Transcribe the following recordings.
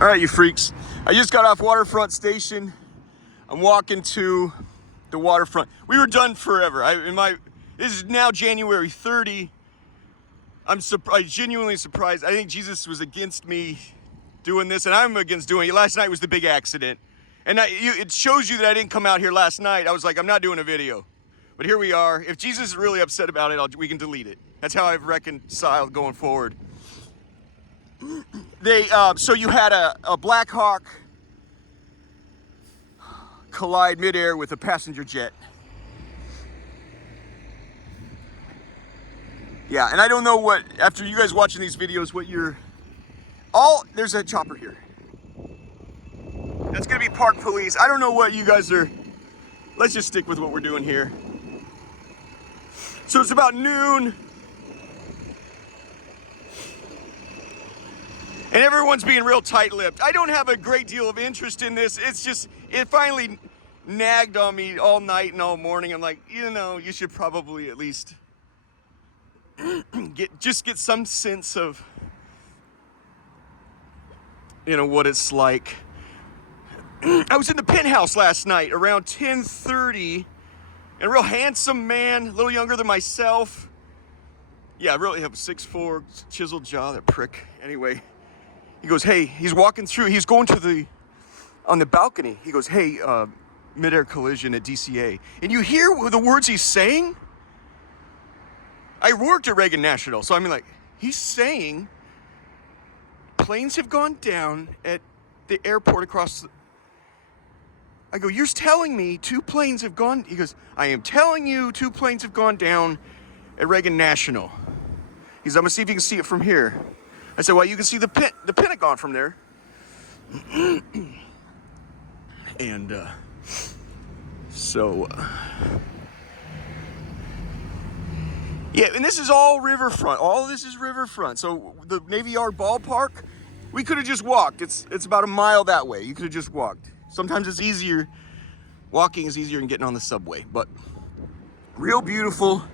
All right, you freaks. I just got off Waterfront Station. I'm walking to the waterfront. We were done forever. This is now January 30. I'm genuinely surprised. I think Jesus was against me doing this, and I'm against doing it. Last night was the big accident. And it shows you that I didn't come out here last night. I was like, I'm not doing a video. But here we are. If Jesus is really upset about it, we can delete it. That's how I've reconciled going forward. So you had a Black Hawk collide midair with a passenger jet. Yeah, and I don't know what, after you guys watching these videos, there's a chopper here. That's gonna be park police. I don't know what you guys are, let's just stick with what we're doing here. So it's about noon. And everyone's being real tight-lipped. I don't have a great deal of interest in this. It's just, it finally nagged on me all night and all morning. I'm like, you should probably at least get some sense of, what it's like. I was in the penthouse last night around 10:30, and a real handsome man, a little younger than myself. Yeah, I really have a 6'4", chiseled jaw, that prick. Anyway. He goes, hey, he's walking through, he's going on the balcony. He goes, hey, mid-air collision at DCA. And you hear the words he's saying? I worked at Reagan National, so he's saying planes have gone down at the airport across I go, you're telling me 2 planes have gone? He goes, I am telling you 2 planes have gone down at Reagan National. He goes, I'm gonna see if you can see it from here. I said, well, you can see the Pentagon from there. And yeah, and this is all riverfront. All of this is riverfront. So the Navy Yard ballpark, we could have just walked. It's about a mile that way. You could have just walked. Sometimes it's easier. Walking is easier than getting on the subway, but real beautiful.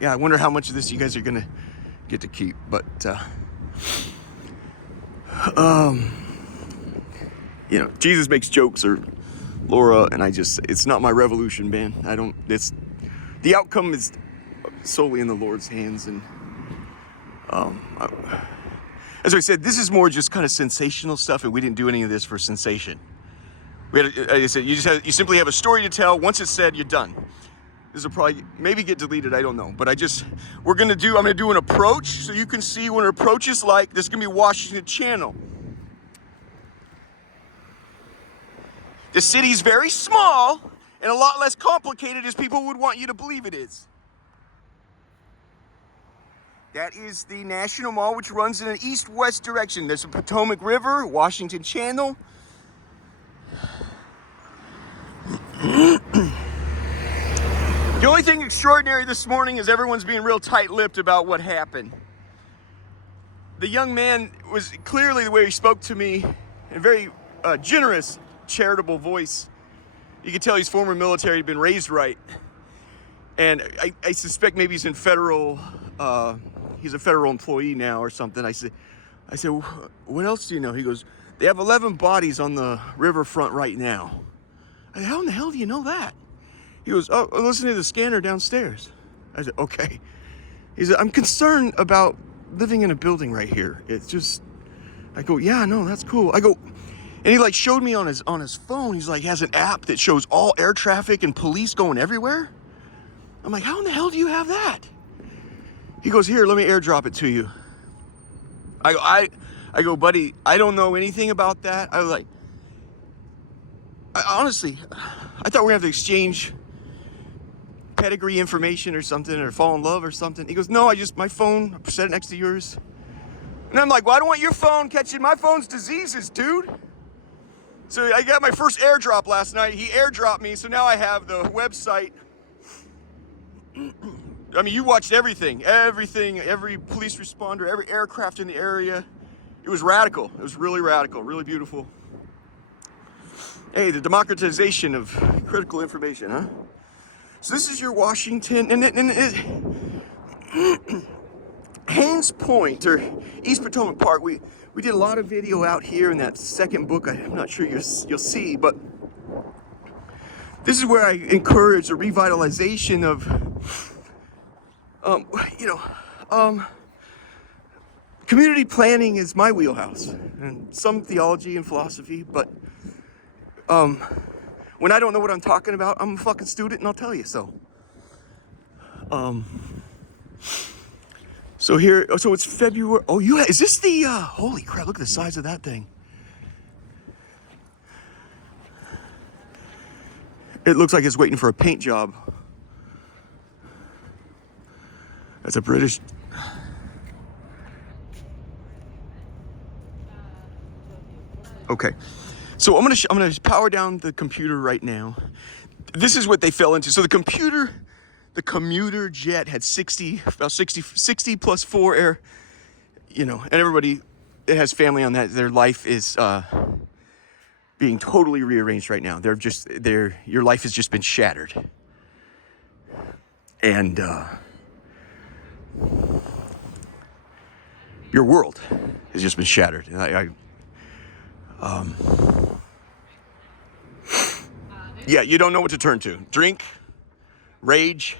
Yeah, I wonder how much of this you guys are gonna get to keep, but Jesus makes jokes, or Laura, and it's not my revolution, man. The outcome is solely in the Lord's hands, and as I said, this is more just kind of sensational stuff, and we didn't do any of this for sensation. I said, you simply have a story to tell. Once it's said, you're done. This will probably maybe get deleted, I don't know. But I'm gonna do an approach so you can see what an approach is like. This is gonna be Washington Channel. The city's very small and a lot less complicated as people would want you to believe it is. That is the National Mall, which runs in an east-west direction. There's the Potomac River, Washington Channel. The only thing extraordinary this morning is everyone's being real tight-lipped about what happened. The young man was clearly, the way he spoke to me, in a very generous, charitable voice. You could tell he's former military, he'd been raised right. And I suspect maybe he's in he's a federal employee now or something. I said, what else do you know? He goes, they have 11 bodies on the riverfront right now. I said, how in the hell do you know that? He goes, oh, listen to the scanner downstairs. I said, okay. He said, I'm concerned about living in a building right here. It's just, I go, yeah, no, that's cool. I go, and he showed me on his phone, he's has an app that shows all air traffic and police going everywhere. I'm like, how in the hell do you have that? He goes, here, let me airdrop it to you. I go, buddy, I don't know anything about that. Honestly, I thought we were gonna have to exchange pedigree information or something, or fall in love or something. He goes, no, my phone, I set it next to yours. And I'm like, well, I don't want your phone catching my phone's diseases, dude. So I got my first airdrop last night. He airdropped me, so now I have the website. I mean, you watched everything, every police responder, every aircraft in the area. It was radical. It was really radical, really beautiful. Hey, the democratization of critical information, huh? So this is your Washington, and Haynes Haines Point, or East Potomac Park, we did a lot of video out here in that second book. I'm not sure you'll see, but this is where I encourage the revitalization of, community planning is my wheelhouse, and some theology and philosophy, but when I don't know what I'm talking about, I'm a fucking student and I'll tell you so. So here, so it's February. Oh, is this the, holy crap, look at the size of that thing. It looks like it's waiting for a paint job. That's a British. Okay. So I'm gonna power down the computer right now. This is what they fell into. So the commuter jet had 60 plus 4 air, and everybody that has family on that, their life is being totally rearranged right now. Your life has just been shattered. And your world has just been shattered. And yeah, you don't know what to turn to. Drink, rage,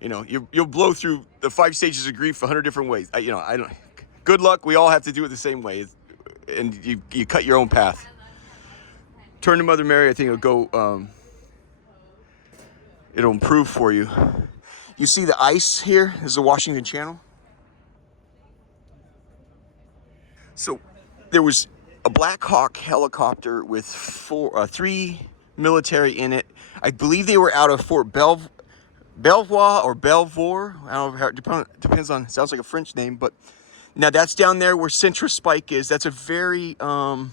you'll blow through the 5 stages of grief 100 different ways. I don't. Good luck. We all have to do it the same way, and you cut your own path. Turn to Mother Mary. I think it'll go. It'll improve for you. You see the ice here? This is the Washington Channel. So there was a Black Hawk helicopter with 3 military in it. I believe they were out of Fort Belvoir or Belvoir. I don't know how it depends on. Sounds like a French name, but now that's down there where Centra Spike is. That's a very I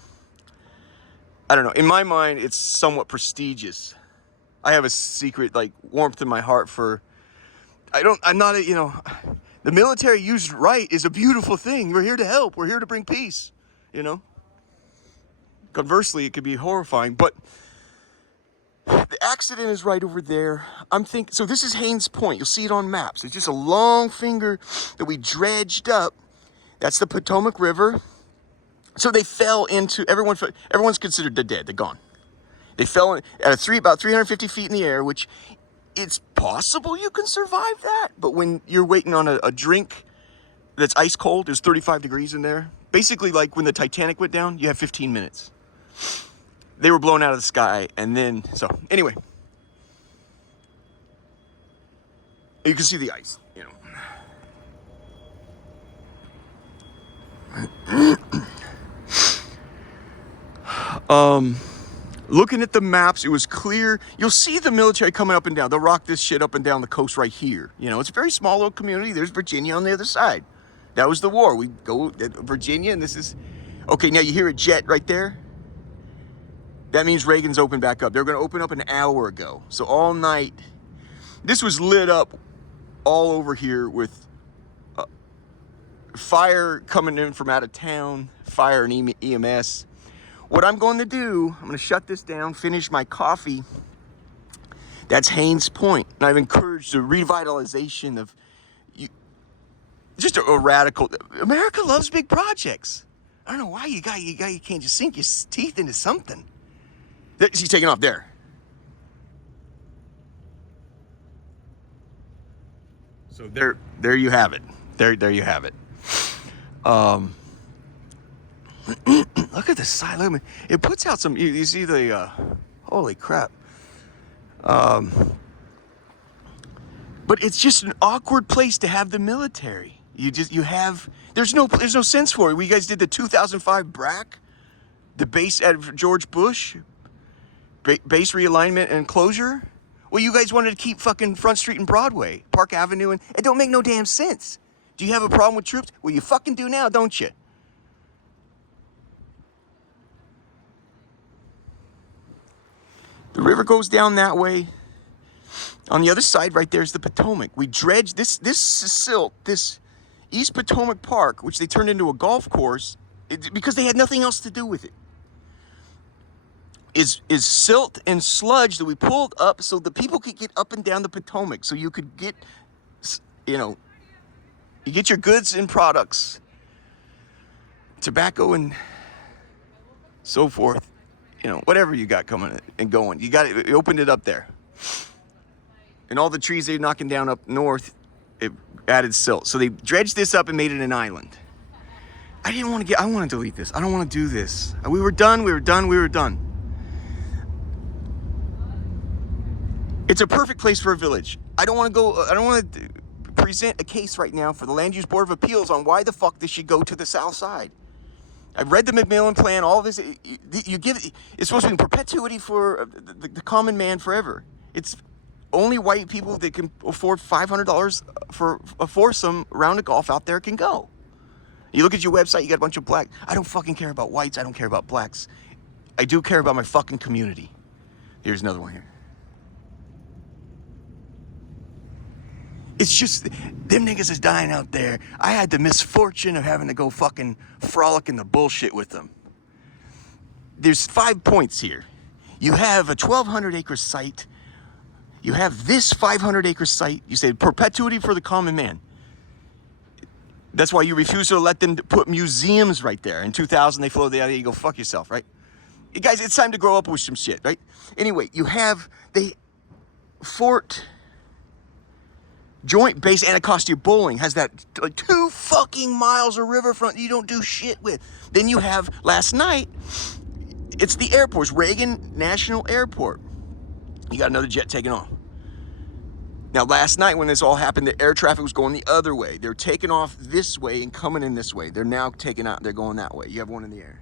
don't know. In my mind, it's somewhat prestigious. I have a secret warmth in my heart for. I'm not a. The military used right is a beautiful thing. We're here to help. We're here to bring peace. Conversely, it could be horrifying, but the accident is right over there. So this is Haines Point. You'll see it on maps. It's just a long finger that we dredged up. That's the Potomac River. So they fell into, everyone's considered dead. They're gone. They fell at about 350 feet in the air, which it's possible you can survive that. But when you're waiting on a drink that's ice cold, there's 35 degrees in there. Basically, like when the Titanic went down, you have 15 minutes. They were blown out of the sky, and then, so anyway, you can see the ice, Looking at the maps, it was clear. You'll see the military coming up and down. They'll rock this shit up and down the coast right here. It's a very small little community. There's Virginia on the other side. That was the war. We go to Virginia, and this is, okay, now you hear a jet right there? That means Reagan's opened back up. They're going to open up an hour ago. So all night, this was lit up all over here with fire coming in from out of town, fire and EMS. What I'm going to do, I'm going to shut this down, finish my coffee. That's Haines Point. And I've encouraged the revitalization of just a radical. America loves big projects. I don't know why you can't just sink your teeth into something. She's taking off there. So there you have it. There you have it. Look at the side. Look at me. It puts out some. You see the. Holy crap. But it's just an awkward place to have the military. There's no sense for it. We guys did the 2005 BRAC, the base at George Bush. Base realignment and closure? Well, you guys wanted to keep fucking Front Street and Broadway, Park Avenue, and it don't make no damn sense. Do you have a problem with troops? Well, you fucking do now, don't you? The river goes down that way. On the other side, right there is the Potomac. We dredged this silt, this East Potomac Park, which they turned into a golf course, because they had nothing else to do with it. Is silt and sludge that we pulled up so the people could get up and down the Potomac, so you could get, You get your goods and products, tobacco and so forth, you know, whatever you got coming and going. You opened it up there. And all the trees they're knocking down up north, it added silt. So they dredged this up and made it an island. I want to delete this. I don't want to do this. We were done. It's a perfect place for a village. I don't want to present a case right now for the Land Use Board of Appeals on why the fuck this should go to the south side. I've read the McMillan Plan, all this. It's supposed to be in perpetuity for the common man forever. It's only white people that can afford $500 for a foursome round of golf out there can go. You look at your website, you got a bunch of black. I don't fucking care about whites. I don't care about blacks. I do care about my fucking community. Here's another one here. It's just, them niggas is dying out there. I had the misfortune of having to go fucking frolic in the bullshit with them. There's 5 points here. You have a 1,200 acre site. You have this 500 acre site. You say perpetuity for the common man. That's why you refuse to let them put museums right there. In 2000, they floated the idea, you go fuck yourself, right? You guys, it's time to grow up with some shit, right? Anyway, you have the Fort Joint Base Anacostia Bowling has that like 2 fucking miles of riverfront you don't do shit with. Then you have, last night, it's the airport, it's Reagan National Airport. You got another jet taking off. Now, last night when this all happened, the air traffic was going the other way. They're taking off this way and coming in this way. They're now taking out, they're going that way. You have one in the air.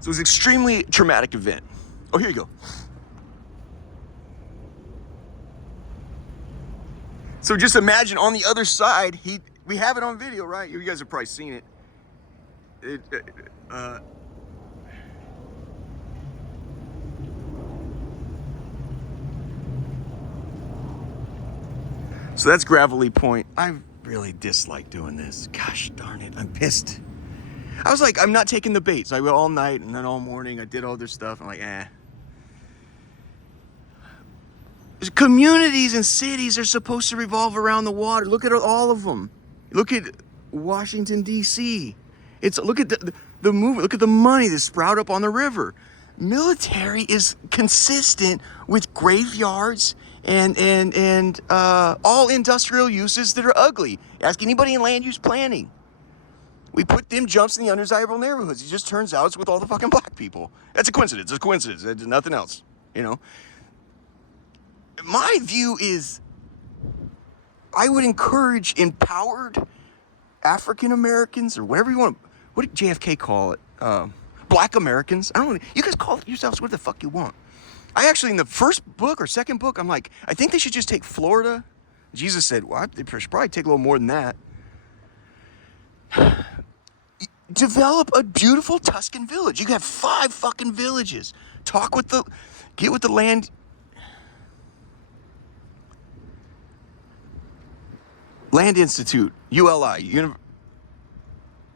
So it was an extremely traumatic event. Oh, here you go. So just imagine on the other side, we have it on video, right? You guys have probably seen it. So that's Gravelly Point. I really dislike doing this. Gosh darn it, I'm pissed. I was like, I'm not taking the bait. So I went all night and then all morning. I did all this stuff. I'm like, Communities and cities are supposed to revolve around the water. Look at all of them. Look at Washington, D.C. Look at the movement. Look at the money that's sprouted up on the river. Military is consistent with graveyards and all industrial uses that are ugly. Ask anybody in land use planning. We put them jumps in the undesirable neighborhoods. It just turns out it's with all the fucking black people. That's a coincidence. It's a coincidence. It's nothing else, you know. My view is I would encourage empowered African Americans or whatever you want. What did JFK call it? Black Americans. I don't know. You guys call it yourselves what the fuck you want. I actually, in the first book or second book, I'm like, I think they should just take Florida. Jesus said, well, they should probably take a little more than that. Develop a beautiful Tuscan village. You have 5 fucking villages. Get with the land. Land Institute, ULI,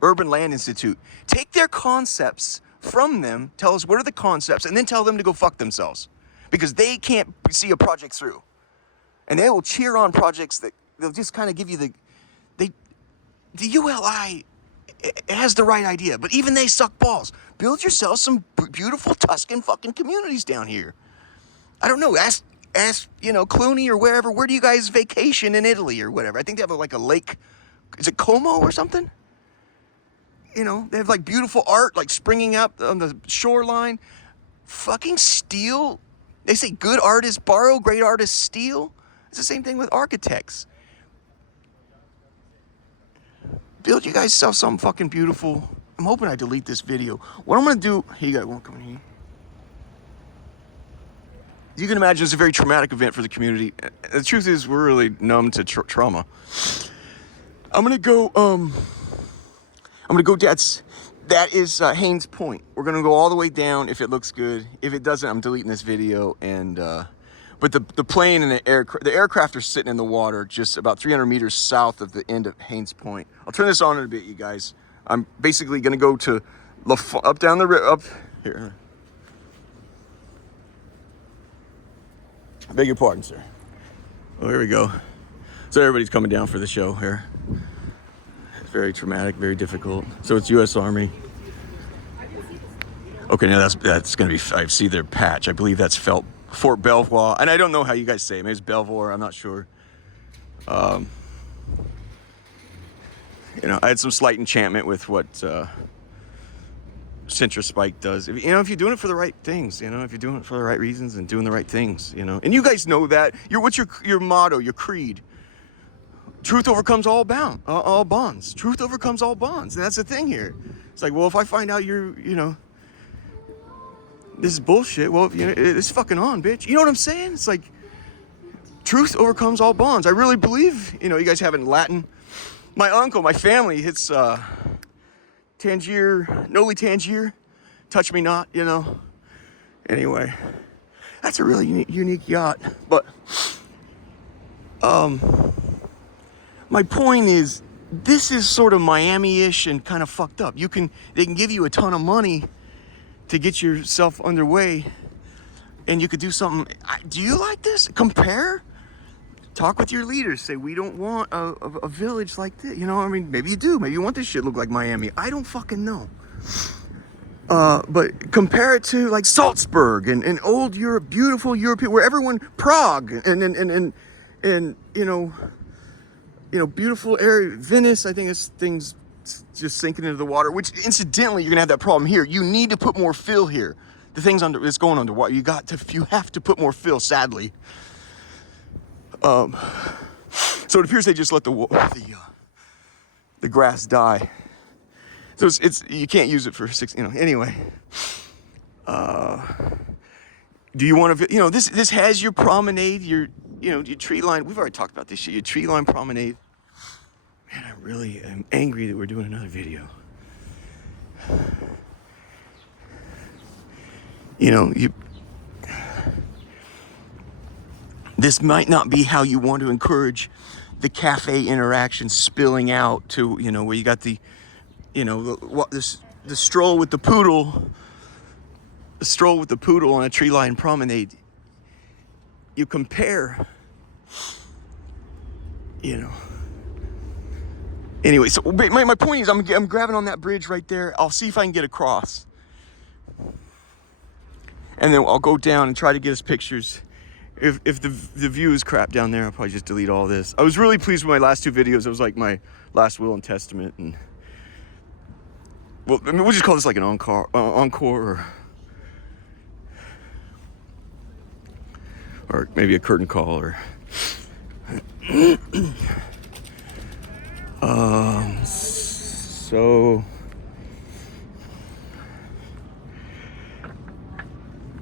Urban Land Institute. Take their concepts from them, tell us what are the concepts, and then tell them to go fuck themselves. Because they can't see a project through. And they will cheer on projects that they'll just kind of give you the ULI has the right idea, but even they suck balls. Build yourself some beautiful Tuscan fucking communities down here. I don't know, ask Clooney or wherever, where do you guys vacation in Italy or whatever? I think they have like a lake, is it Como or something? You know, they have like beautiful art like springing up on the shoreline. Fucking steal. They say good artists borrow, great artists steal. It's the same thing with architects. Build you guys self something fucking beautiful. I'm hoping I delete this video. What I'm gonna do, here you guys won't come in here. You can imagine it's a very traumatic event for the community. The truth is, we're really numb to trauma. I'm gonna go. That is Haynes Point. We're gonna go all the way down if it looks good. If it doesn't, I'm deleting this video. But the plane and the aircraft are sitting in the water just about 300 meters south of the end of Haynes Point. I'll turn this on in a bit, you guys. I'm basically gonna go to up down the river up here. I beg your pardon, sir. Oh, here we go. So everybody's coming down for the show here. It's very traumatic, very difficult. So it's U.S. Army. Okay, now that's gonna be. I see their patch. I believe that's Fort Belvoir, and I don't know how you guys say it. Maybe it's Belvoir. I'm not sure. You know, I had some slight enchantment with what Centra Spike does. If you're doing it for the right things, if you're doing it for the right reasons and doing the right things, and you guys know that. What's your motto, your creed? Truth overcomes all bonds. Truth overcomes all bonds, and that's the thing here. It's like, well, if I find out this is bullshit, well, it's fucking on, bitch. You know what I'm saying? It's like, truth overcomes all bonds. I really believe, you guys have it in Latin. My uncle, my family, it's Tangier, Noli Tangier, touch me not, Anyway, that's a really unique yacht. But my point is, this is sort of Miami-ish and kind of fucked up. They can give you a ton of money to get yourself underway, and you could do something. Do you like this? Compare? Talk with your leaders. Say, we don't want a village like this. Maybe you do. Maybe you want this shit to look like Miami. I don't fucking know. But compare it to like Salzburg and old Europe, beautiful European, where everyone, Prague and beautiful area, Venice. I think it's things just sinking into the water, which incidentally, you're gonna have that problem here. You need to put more fill here. The thing's it's going underwater. You have to put more fill, sadly. So it appears they just let the grass die. So it's you can't use it for anyway. Do you want to, this has your promenade, your tree line. We've already talked about this shit, your tree line promenade. Man, I really am angry that we're doing another video. This might not be how you want to encourage the cafe interaction spilling out to, where you got the stroll with the poodle on a tree line promenade. You compare, Anyway, so my point is, I'm grabbing on that bridge right there. I'll see if I can get across. And then I'll go down and try to get us pictures. If the view is crap down there, I'll probably just delete all this. I was really pleased with my last two videos. It was like my last will and testament. And well, we'll just call this like an encore or maybe a curtain call or so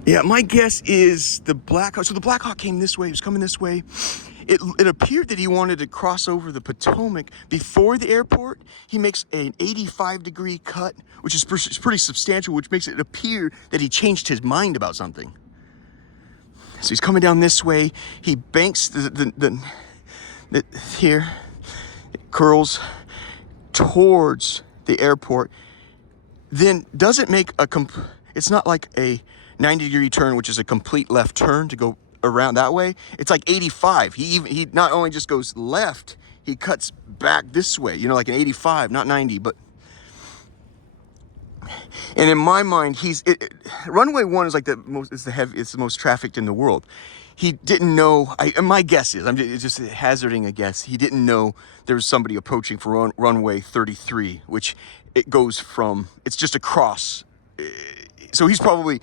yeah, my guess is the Black Hawk. So the Black Hawk came this way. It was coming this way. It appeared that he wanted to cross over the Potomac before the airport. He makes an 85-degree cut, which is pretty substantial, which makes it appear that he changed his mind about something. So he's coming down this way. He banks the here, it curls towards the airport. Then doesn't make it's not like a 90-degree turn, which is a complete left turn to go around that way. It's like 85. He not only just goes left, he cuts back this way, like an 85, not 90, but. And in my mind, runway 1 is like it's the most trafficked in the world. He didn't know, my guess is, I'm just hazarding a guess, he didn't know there was somebody approaching for runway 33, which it goes from, it's just across. So he's coming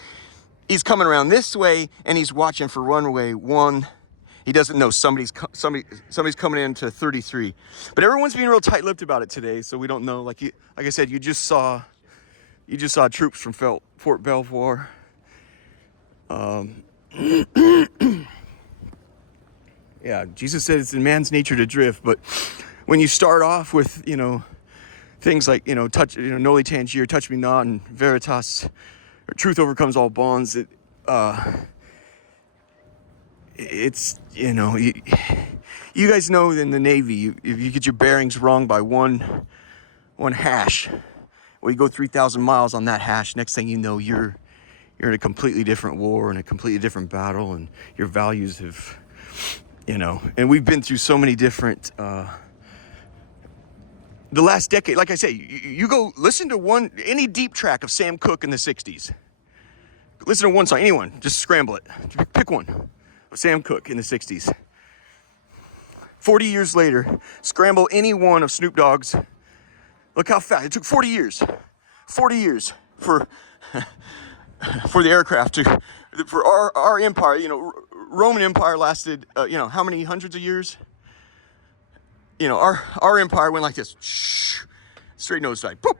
around this way and he's watching for runway 1. He doesn't know somebody's coming into 33. But everyone's being real tight-lipped about it today, so we don't know. Like I said, you just saw troops from Fort Belvoir. Yeah, Jesus said it's in man's nature to drift, but when you start off with, things like, touch, Noli Tangier, touch me not, and Veritas, truth overcomes all bonds, it's, you guys know in the Navy, if you get your bearings wrong by one hash, well, you go 3,000 miles on that hash, next thing you know, you're in a completely different war, in a completely different battle, and your values have You know, and we've been through so many different, the last decade, like I say, you go listen to any deep track of Sam Cooke in the 60s. Listen to one song, anyone, just scramble it. Pick one of Sam Cooke in the 60s. 40 years later, scramble any one of Snoop Dogg's. Look how fast, it took 40 years. 40 years for the aircraft for our empire. You know, Roman Empire lasted, you know, how many hundreds of years? You know, our empire went like this, straight nosedive, boop.